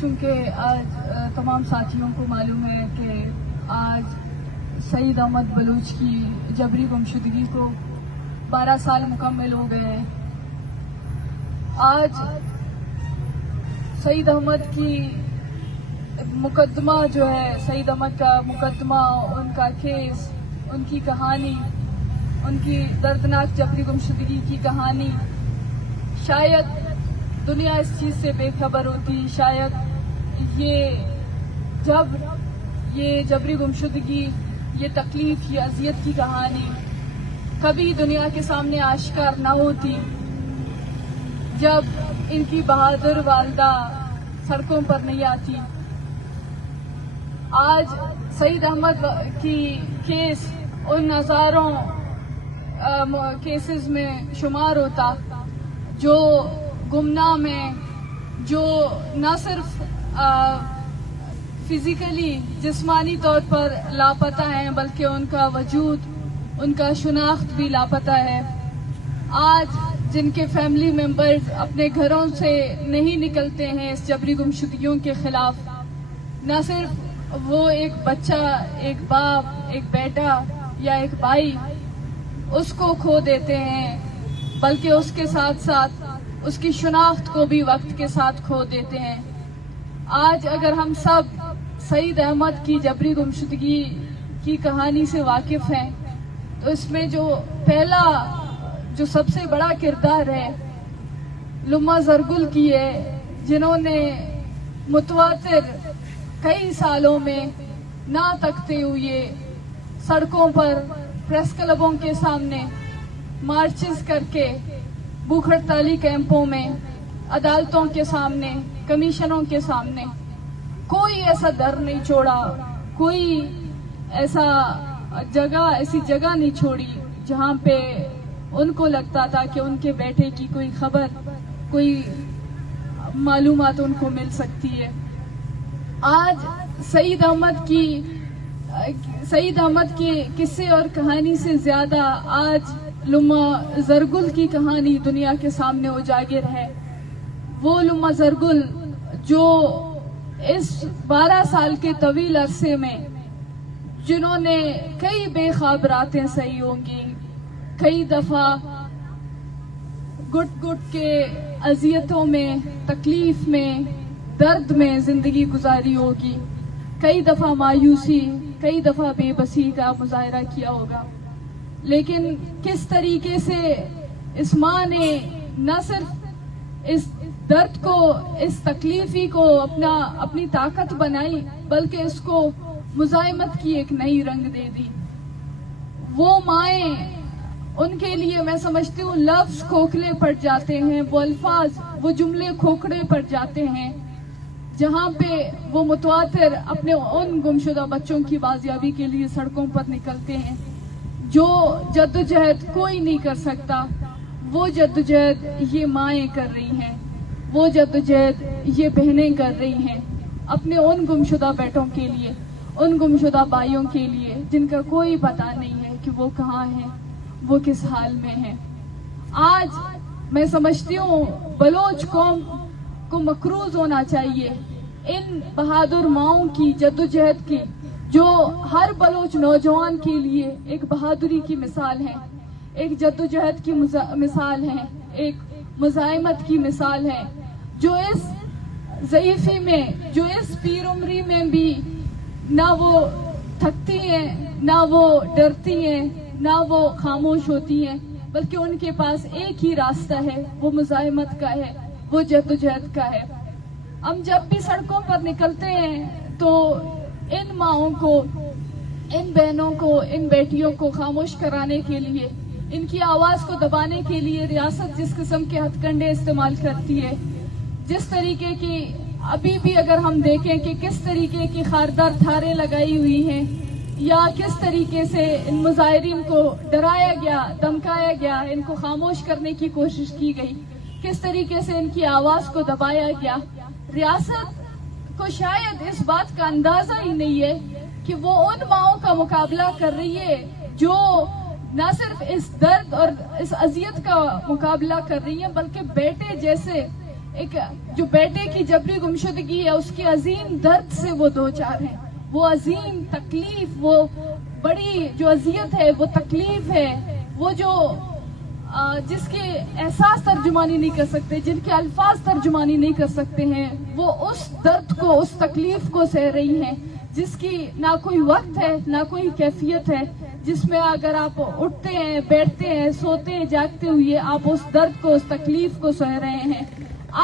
چونکہ آج تمام ساتھیوں کو معلوم ہے کہ آج سعید احمد بلوچ کی جبری گمشدگی کو 12 سال مکمل ہو گئے ہیں۔ آج سعید احمد کی مقدمہ جو ہے، سعید احمد کا مقدمہ، ان کا کیس، ان کی کہانی، ان کی دردناک جبری گمشدگی کی کہانی، شاید دنیا اس چیز سے بے خبر ہوتی، شاید یہ جبری گمشدگی، یہ تکلیف، یہ اذیت کی کہانی کبھی دنیا کے سامنے آشکار نہ ہوتی جب ان کی بہادر والدہ سڑکوں پر نہیں آتی۔ آج سعید احمد کی کیس ان ہزاروں کیسز میں شمار ہوتا جو گمنام ہیں، جو نہ صرف فزیکلی جسمانی طور پر لاپتہ ہیں بلکہ ان کا وجود، ان کا شناخت بھی لاپتہ ہے۔ آج جن کے فیملی ممبرز اپنے گھروں سے نہیں نکلتے ہیں اس جبری گمشدگیوں کے خلاف، نہ صرف وہ ایک بچہ، ایک باپ، ایک بیٹا یا ایک بھائی اس کو کھو دیتے ہیں بلکہ اس کے ساتھ ساتھ اس کی شناخت کو بھی وقت کے ساتھ کھو دیتے ہیں۔ آج اگر ہم سب سعید احمد کی جبری گمشدگی کی کہانی سے واقف ہیں تو اس میں جو سب سے بڑا کردار ہے لما زرگل کی ہے، جنہوں نے متواتر کئی سالوں میں نہ تکتے ہوئے سڑکوں پر، پریس کلبوں کے سامنے مارچز کر کے، بھوک ہڑتالی کیمپوں میں، عدالتوں کے سامنے، کمیشنوں کے سامنے کوئی ایسا در نہیں چھوڑا، کوئی ایسی جگہ نہیں چھوڑی جہاں پہ ان کو لگتا تھا کہ ان کے بیٹے کی کوئی خبر، کوئی معلومات ان کو مل سکتی ہے۔ آج سعید احمد کے قصے اور کہانی سے زیادہ آج لما زرگل کی کہانی دنیا کے سامنے اجاگر ہے۔ وہ لما زرگل جو اس 12 سال کے طویل عرصے میں جنہوں نے کئی بے خواب راتیں سہی ہوں گی، کئی دفعہ گٹ گٹ کے اذیتوں میں، تکلیف میں، درد میں زندگی گزاری ہوگی، کئی دفعہ مایوسی، کئی دفعہ بے بسی کا مظاہرہ کیا ہوگا، لیکن کس طریقے سے اس ماں نے نہ صرف اس درد کو، اس تکلیفی کو اپنی طاقت بنائی بلکہ اس کو مزاحمت کی ایک نئی رنگ دے دی۔ وہ مائیں، ان کے لیے میں سمجھتی ہوں لفظ کھوکھلے پڑ جاتے ہیں، وہ الفاظ، وہ جملے کھوکھلے پڑ جاتے ہیں جہاں پہ وہ متواتر اپنے ان گمشدہ بچوں کی بازیابی کے لیے سڑکوں پر نکلتے ہیں۔ جو جدوجہد کوئی نہیں کر سکتا وہ جدوجہد یہ مائیں کر رہی ہیں، وہ جدوجہد یہ بہنیں کر رہی ہیں اپنے ان گمشدہ بیٹوں کے لیے، ان گمشدہ بھائیوں کے لیے جن کا کوئی پتہ نہیں ہے کہ وہ کہاں ہیں، وہ کس حال میں ہیں۔ آج میں سمجھتی ہوں بلوچ قوم کو مقروض ہونا چاہیے ان بہادر ماؤں کی جدوجہد کی، جو ہر بلوچ نوجوان کے لیے ایک بہادری کی مثال ہے، ایک جدوجہد کی مثال ہے، ایک مزاحمت کی مثال ہے، جو اس ضعیفی میں، جو اس پیر عمری میں بھی نہ وہ تھکتی ہیں، نہ وہ ڈرتی ہیں، نہ وہ خاموش ہوتی ہیں، بلکہ ان کے پاس ایک ہی راستہ ہے، وہ مزاحمت کا ہے، وہ جدوجہد کا ہے۔ ہم جب بھی سڑکوں پر نکلتے ہیں تو ان ماؤں کو، ان بہنوں کو، ان بیٹیوں کو خاموش کرانے کے لیے، ان کی آواز کو دبانے کے لیے ریاست جس قسم کے ہتھ کنڈے استعمال کرتی ہے، جس طریقے کی ابھی بھی اگر ہم دیکھیں کہ کس طریقے کی خاردار دھاریں لگائی ہوئی ہیں یا کس طریقے سے ان مظاہرین کو ڈرایا گیا، دھمکایا گیا، ان کو خاموش کرنے کی کوشش کی گئی، کس طریقے سے ان کی آواز کو دبایا گیا، ریاست کو شاید اس بات کا اندازہ ہی نہیں ہے کہ وہ ان ماؤں کا مقابلہ کر رہی ہے جو نہ صرف اس درد اور اس اذیت کا مقابلہ کر رہی ہیں بلکہ بیٹے جیسے ایک جو بیٹے کی جبری گمشدگی ہے اس کے عظیم درد سے وہ دوچار ہیں. وہ عظیم تکلیف، وہ بڑی جو اذیت ہے، وہ تکلیف ہے، وہ جو جس کے احساس ترجمانی نہیں کر سکتے، جن کے الفاظ ترجمانی نہیں کر سکتے ہیں، وہ اس درد کو، اس تکلیف کو سہ رہی ہیں جس کی نہ کوئی وقت ہے، نہ کوئی کیفیت ہے، جس میں اگر آپ اٹھتے ہیں، بیٹھتے ہیں، سوتے ہیں، جاگتے ہوئے آپ اس درد کو، اس تکلیف کو سہ رہے ہیں.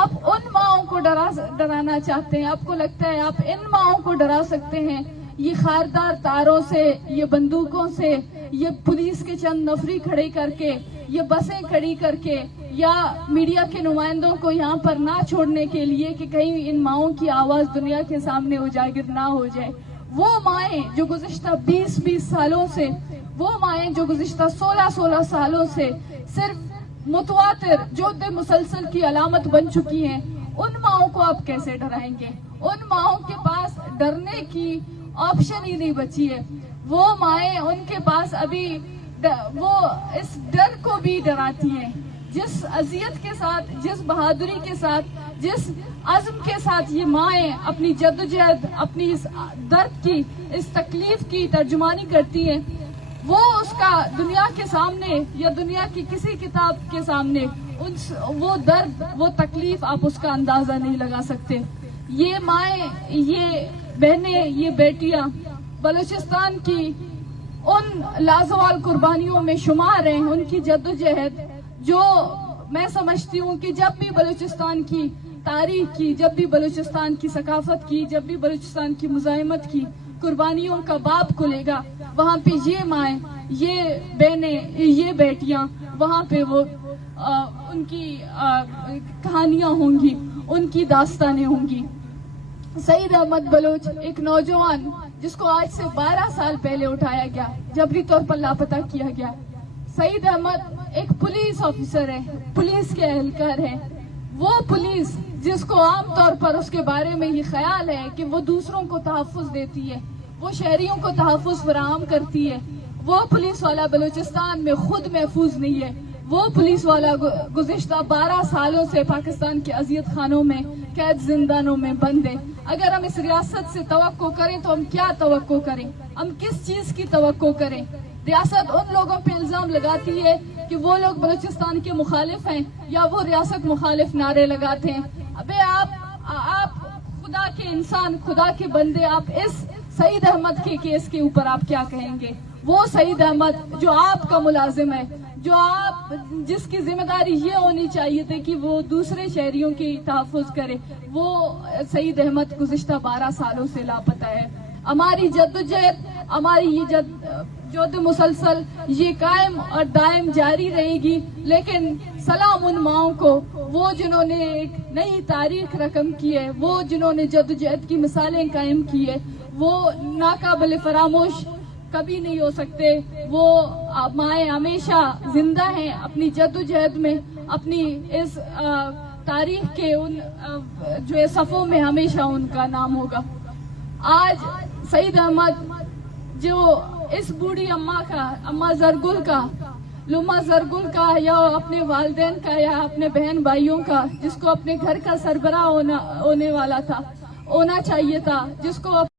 آپ ان ماؤں کو ڈرانا چاہتے ہیں، آپ کو لگتا ہے آپ ان ماؤں کو ڈرا سکتے ہیں یہ خاردار تاروں سے، یہ بندوقوں سے، یہ پولیس کے چند نفری کھڑے کر کے، یہ بسیں کھڑی کر کے، یا میڈیا کے نمائندوں کو یہاں پر نہ چھوڑنے کے لیے کہ کہیں ان ماؤں کی آواز دنیا کے سامنے اجاگر نہ ہو جائے. وہ مائیں جو گزشتہ 20 سالوں سے، وہ مائیں جو گزشتہ 16 سالوں سے صرف متواتر جود مسلسل کی علامت بن چکی ہیں، ان ماؤں کو آپ کیسے ڈرائیں گے؟ ان ماؤں کے پاس ڈرنے کی آپشن ہی نہیں بچی ہے. وہ مائیں، ان کے پاس ابھی وہ اس ڈر کو بھی ڈراتی ہیں. جس اذیت کے ساتھ، جس بہادری کے ساتھ، جس عزم کے ساتھ یہ مائیں اپنی جدوجہد، اپنی اس درد کی، اس تکلیف کی ترجمانی کرتی ہیں، وہ اس کا دنیا کے سامنے یا دنیا کی کسی کتاب کے سامنے وہ درد، وہ تکلیف آپ اس کا اندازہ نہیں لگا سکتے. یہ مائیں، یہ بہنیں، یہ بیٹیاں بلوچستان کی ان لازوال قربانیوں میں شمار ہیں. ان کی جدوجہد جو میں سمجھتی ہوں کہ جب بھی بلوچستان کی تاریخ کی، جب بھی بلوچستان کی ثقافت کی، جب بھی بلوچستان کی مزاحمت کی قربانیوں کا باب کھلے گا، وہاں پہ یہ مائیں، یہ بہنیں، یہ بیٹیاں، وہاں پہ وہ ان کی کہانیاں ہوں گی، ان کی داستانیں ہوں گی. سعید احمد بلوچ ایک نوجوان جس کو آج سے 12 سال پہلے اٹھایا گیا، جبری طور پر لاپتہ کیا گیا. سعید احمد ایک پولیس آفیسر ہے، پولیس کے اہلکار ہے. وہ پولیس جس کو عام طور پر اس کے بارے میں یہ خیال ہے کہ وہ دوسروں کو تحفظ دیتی ہے، وہ شہریوں کو تحفظ فراہم کرتی ہے، وہ پولیس والا بلوچستان میں خود محفوظ نہیں ہے. وہ پولیس والا گزشتہ 12 سالوں سے پاکستان کے اذیت خانوں میں، قید زندانوں میں بند ہے. اگر ہم اس ریاست سے توقع کریں تو ہم کیا توقع کریں؟ ہم کس چیز کی توقع کریں؟ ریاست ان لوگوں پہ الزام لگاتی ہے کہ وہ لوگ بلوچستان کے مخالف ہیں یا وہ ریاست مخالف نعرے لگاتے ہیں. ابے آپ خدا کے انسان، خدا کے بندے، آپ اس سعید احمد کے کیس کے اوپر آپ کیا کہیں گے؟ وہ سعید احمد جو آپ کا ملازم ہے، جو آپ، جس کی ذمہ داری یہ ہونی چاہیے تھی کہ وہ دوسرے شہریوں کی تحفظ کرے، وہ سعید احمد گزشتہ 12 سالوں سے لاپتہ ہے. ہماری جدوجہد، ہماری یہ جد مسلسل یہ قائم اور دائم جاری رہے گی. لیکن سلام ان ماؤں کو، وہ جنہوں نے ایک نئی تاریخ رقم کی ہے، وہ جنہوں نے جدوجہد کی مثالیں قائم کی ہے، وہ ناقابل فراموش کبھی نہیں ہو سکتے. وہ مائیں ہمیشہ زندہ ہیں اپنی جدوجہد میں، اپنی اس تاریخ کے ان جو صفوں میں ہمیشہ ان کا نام ہوگا. آج سعید احمد جو اس بوڑھی اماں کا، اماں زرگل کا، لما زرگل کا، یا اپنے والدین کا، یا اپنے بہن بھائیوں کا، جس کو اپنے گھر کا سربراہ ہونے والا تھا، ہونا چاہیے تھا، جس کو